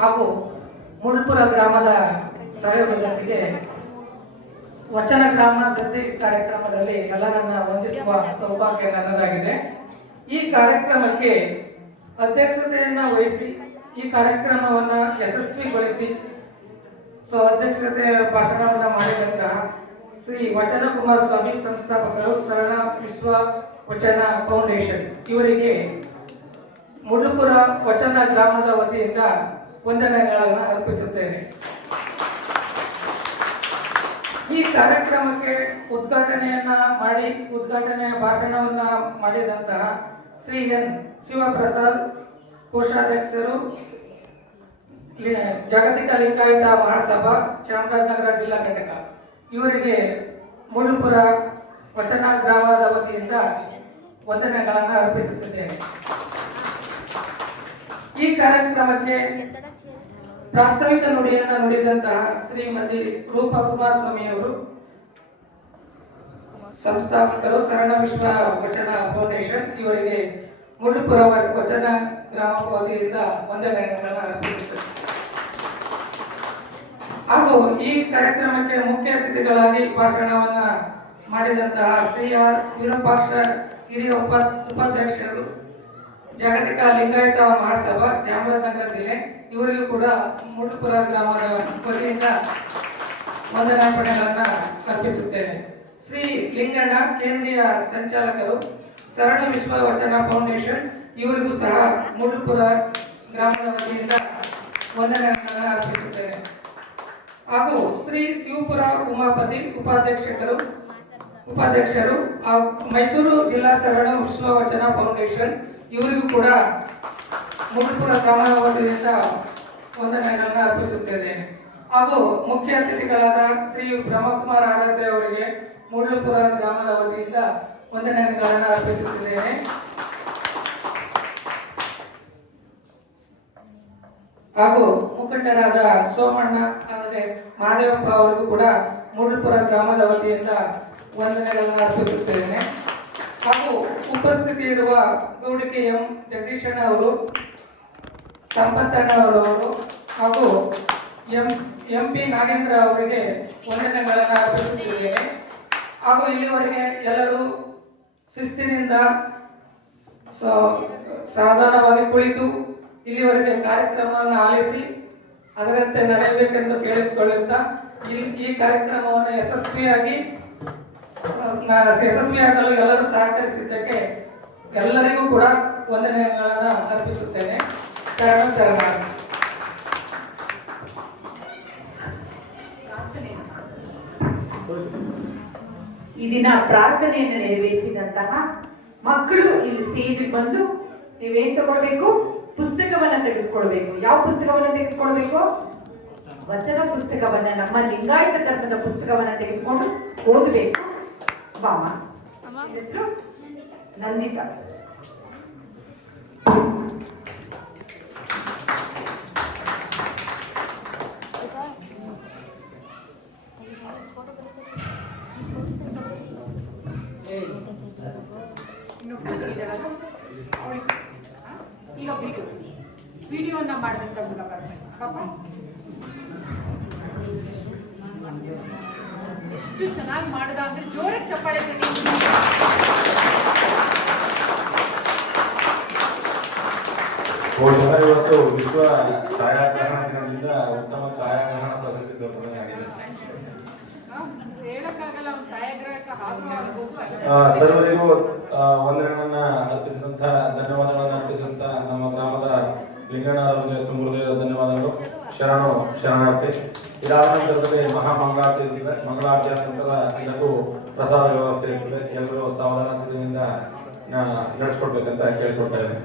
ಹಾಗೂ ಮುಳ್ಪುರ ಗ್ರಾಮದ ಸಹಯೋಗದೊಂದಿಗೆ ವಚನ ಗ್ರಾಮ ಗದ್ದೆ ಕಾರ್ಯಕ್ರಮದಲ್ಲಿ ಎಲ್ಲರನ್ನ ವಂದಿಸುವ ಸೌಭಾಗ್ಯ ನನ್ನದಾಗಿದೆ. ಈ ಕಾರ್ಯಕ್ರಮಕ್ಕೆ ಅಧ್ಯಕ್ಷತೆಯನ್ನ ವಹಿಸಿ ಈ ಕಾರ್ಯಕ್ರಮವನ್ನ ಯಶಸ್ವಿಗೊಳಿಸಿ ಅಧ್ಯಕ್ಷತೆ ಭಾಷಣವನ್ನ ಮಾಡಿದಂತಹ ಶ್ರೀ ವಚನ ಕುಮಾರ ಸ್ವಾಮಿ ಸಂಸ್ಥಾಪಕರು, ಶರಣ ವಿಶ್ವ ವಚನ ಫೌಂಡೇಶನ್ ಇವರಿಗೆ ಮುಳ್ಪುರ ವಚನ ಗ್ರಾಮದ ವತಿಯಿಂದ ವಂದನೆಗಳನ್ನು ಅರ್ಪಿಸುತ್ತೇನೆ. ಈ ಕಾರ್ಯಕ್ರಮಕ್ಕೆ ಉದ್ಘಾಟನೆಯ ಭಾಷಣವನ್ನ ಮಾಡಿದಂತಹ ಶ್ರೀ ಎನ್ ಶಿವಪ್ರಸಾದ್, ಕೋಶಾಧ್ಯಕ್ಷರು, ಜಾಗತಿಕ ಲಿಂಗಾಯತ ಮಹಾಸಭಾ ಚಾಮರಾಜನಗರ ಜಿಲ್ಲಾ ಘಟಕ ಇವರಿಗೆ ಮುಳ್ಪುರ ವಚನ ಗ್ರಾಮದ ವತಿಯಿಂದ ವಂದನೆಗಳನ್ನು ಅರ್ಪಿಸುತ್ತಿದ್ದೇನೆ. ಈ ಕಾರ್ಯಕ್ರಮಕ್ಕೆ ಪ್ರಾಸ್ತಾವಿಕ ನುಡಿಯನ್ನು ನುಡಿದಂತಹ ಶ್ರೀಮತಿ ರೂಪಾ ಕುಮಾರಸ್ವಾಮಿ ಅವರು, ಸಂಸ್ಥಾಪಕರು, ಶರಣ ವಿಶ್ವ ವಚನ ಫೌಂಡೇಶನ್ ಇವರಿಗೆ ಮುಳ್ಪುರ ವಚನ ಗ್ರಾಮ ವತಿಯಿಂದ ವಂದನೆಗಳನ್ನು ಅರ್ಪಿಸುತ್ತೇನೆ. ಹಾಗೂ ಈ ಕಾರ್ಯಕ್ರಮಕ್ಕೆ ಮುಖ್ಯ ಅತಿಥಿಗಳಾಗಿ ಭಾಷಣವನ್ನ ಮಾಡಿದಂತಹ ಶ್ರೀ ಆರ್ ವಿರೂಪಾಕ್ಷ, ಹಿರಿಯ ಉಪಾಧ್ಯಕ್ಷರು, ಜಾಗತಿಕ ಲಿಂಗಾಯತ ಮಹಾಸಭಾ ಚಾಮರಾಜನಗರ ಜಿಲ್ಲೆ ಇವರಿಗೂ ಕೂಡ ಮುಳ್ಪುರ ಗ್ರಾಮದ ವತಿಯಿಂದ ವಂದನಾರ್ಪಣೆಗಳನ್ನು ಅರ್ಪಿಸುತ್ತೇನೆ. ಶ್ರೀ ಲಿಂಗಣ್ಣ, ಕೇಂದ್ರೀಯ ಸಂಚಾಲಕರು, ಶರಣ ವಿಶ್ವ ವಚನ ಫೌಂಡೇಶನ್ ಇವರಿಗೂ ಸಹ ಮುಳ್ಪುರ ಗ್ರಾಮದ ವತಿಯಿಂದ ವಂದನೆಗಳನ್ನು ಅರ್ಪಿಸುತ್ತೇನೆ. ಹಾಗೂ ಶ್ರೀ ಶಿವಪುರ ಉಮಾಪತಿ ಉಪಾಧ್ಯಕ್ಷರು ಮೈಸೂರು ಜಿಲ್ಲಾ ಶರಣ ವಿಶ್ವ ವಚನ ಫೌಂಡೇಶನ್ ಇವರಿಗೂ ಕೂಡ ಮುಳ್ಪುರ ಗ್ರಾಮದ ವತಿಯಿಂದ ವಂದನೆಗಳನ್ನು ಅರ್ಪಿಸುತ್ತೇನೆ. ಹಾಗೂ ಮುಖ್ಯ ಅತಿಥಿಗಳಾದ ಶ್ರೀ ಬ್ರಹ್ಮಕುಮಾರ್ ಆರಾಧ್ಯ ಅವರಿಗೆ ಮುಳ್ಪುರ ಗ್ರಾಮದ ವತಿಯಿಂದ ವಂದನೆಗಳನ್ನು ಅರ್ಪಿಸುತ್ತಿದ್ದೇನೆ. ಹಾಗೂ ಮುಖಂಡರಾದ ಸೋಮಣ್ಣ ಅಂದರೆ ಮಹಾದೇವಪ್ಪ ಅವರಿಗೂ ಕೂಡ ಮುಳ್ಪುರ ಗ್ರಾಮದ ವತಿಯಿಂದ ವಂದನೆಗಳನ್ನು ಅರ್ಪಿಸುತ್ತೇನೆ. ಹಾಗೂ ಉಪಸ್ಥಿತಿ ಇರುವ ಗೌಡಿಕೆ ಎಂ ಜಗದೀಶಣ್ಣ ಅವರು, ಸಂಪತ್ತಣ್ಣ ಅವರು ಹಾಗೂ ಎಂ ಪಿ ನಾಗೇಂದ್ರ ಅವರಿಗೆ ವಂದನೆಗಳನ್ನು ಅರ್ಪಿಸುತ್ತಿದ್ದೇನೆ. ಹಾಗೂ ಇಲ್ಲಿವರೆಗೆ ಎಲ್ಲರೂ ಶಿಸ್ತಿನಿಂದ ಸಾಧಾರಣವಾಗಿ ಕುಳಿತು ಇಲ್ಲಿವರೆಗೆ ಕಾರ್ಯಕ್ರಮವನ್ನು ಆಲಿಸಿ ಅದರಂತೆ ನಡೆಯಬೇಕೆಂದು ಕೇಳಿಕೊಳ್ಳುತ್ತಾ ಈ ಕಾರ್ಯಕ್ರಮವನ್ನು ಯಶಸ್ವಿಯಾಗಲು ಎಲ್ಲರೂ ಸಹಕರಿಸಿದ್ದಕ್ಕೆ ಎಲ್ಲರಿಗೂ ಕೂಡ ವಂದನೆಗಳನ್ನು ಅರ್ಪಿಸುತ್ತೇನೆ. ಶರಣ. ಈ ದಿನ ಪ್ರಾರ್ಥನೆಯನ್ನು ನೆರವೇರಿಸಿದಂತಹ ಮಕ್ಕಳು ಇಲ್ಲಿ ಸ್ಟೇಜ್ ಬಂದು ನೀವೇನ್ ತಗೊಳ್ಬೇಕು? ಪುಸ್ತಕವನ್ನ ತೆಗೆದುಕೊಳ್ಬೇಕು. ಯಾವ ಪುಸ್ತಕವನ್ನ ತೆಗೆದುಕೊಳ್ಬೇಕು? ವಚನ ಪುಸ್ತಕವನ್ನ, ನಮ್ಮ ಲಿಂಗಾಯತ ಧರ್ಮದ ಪುಸ್ತಕವನ್ನ ತೆಗೆದುಕೊಂಡು ಓದಬೇಕು. ಬಾಮ, ಹೆಸರು ನಂದಿತಾ. ಈಗ ವಿಡಿಯೋನ ಮಾಡಿದಂತ ಎಷ್ಟು ಚೆನ್ನಾಗಿ ಮಾಡಿದ ಅಂದ್ರೆ ಜೋರಾಗಿ ಚಪ್ಪಾಳೆ ತಟ್ಟಿ. ಇವತ್ತು ವಿಶ್ವ ಛಾಯಾಗ್ರಹಣ ದಿನದಿಂದ ಉತ್ತಮ ಛಾಯಾಗ್ರಹಣ ಪ್ರಶಸ್ತಿ ದೊರೆಯಾಗಿದೆ. ಹೇಳಕ್ಕಾಗಲ್ಲ, ಒಂದು ಛಾಯಾಗ್ರಾಹಕ ಸರ್ವರಿಗೂ ವಂದನೆಗಳನ್ನ ಅರ್ಪಿಸಿದಂತ, ಧನ್ಯವಾದಗಳನ್ನು ಅರ್ಪಿಸಿದಂತ ನಮ್ಮ ಗ್ರಾಮದ ಲಿಂಗಣ್ಣವರಿಗೆ ತುಂಬ ಹೃದಯದ ಧನ್ಯವಾದಗಳು. ಶರಣಾರ್ಥಿ. ಇದಾದ ನಂತರದಲ್ಲಿ ಮಹಾಮಂಗಳಾರತಿ ಇರ್ತದೆ. ಮಂಗಳಾರತಿ ಆದ ನಂತರ ಎಲ್ಲರಿಗೂ ಪ್ರಸಾದ ವ್ಯವಸ್ಥೆ ಇರ್ತದೆ. ಎಲ್ಲರೂ ಸಾವಧಾನತೆಯಿಂದ ನಡೆಸ್ಕೊಡ್ಬೇಕಂತ ಕೇಳ್ಕೊಳ್ತಾ ಇದ್ದೇನೆ.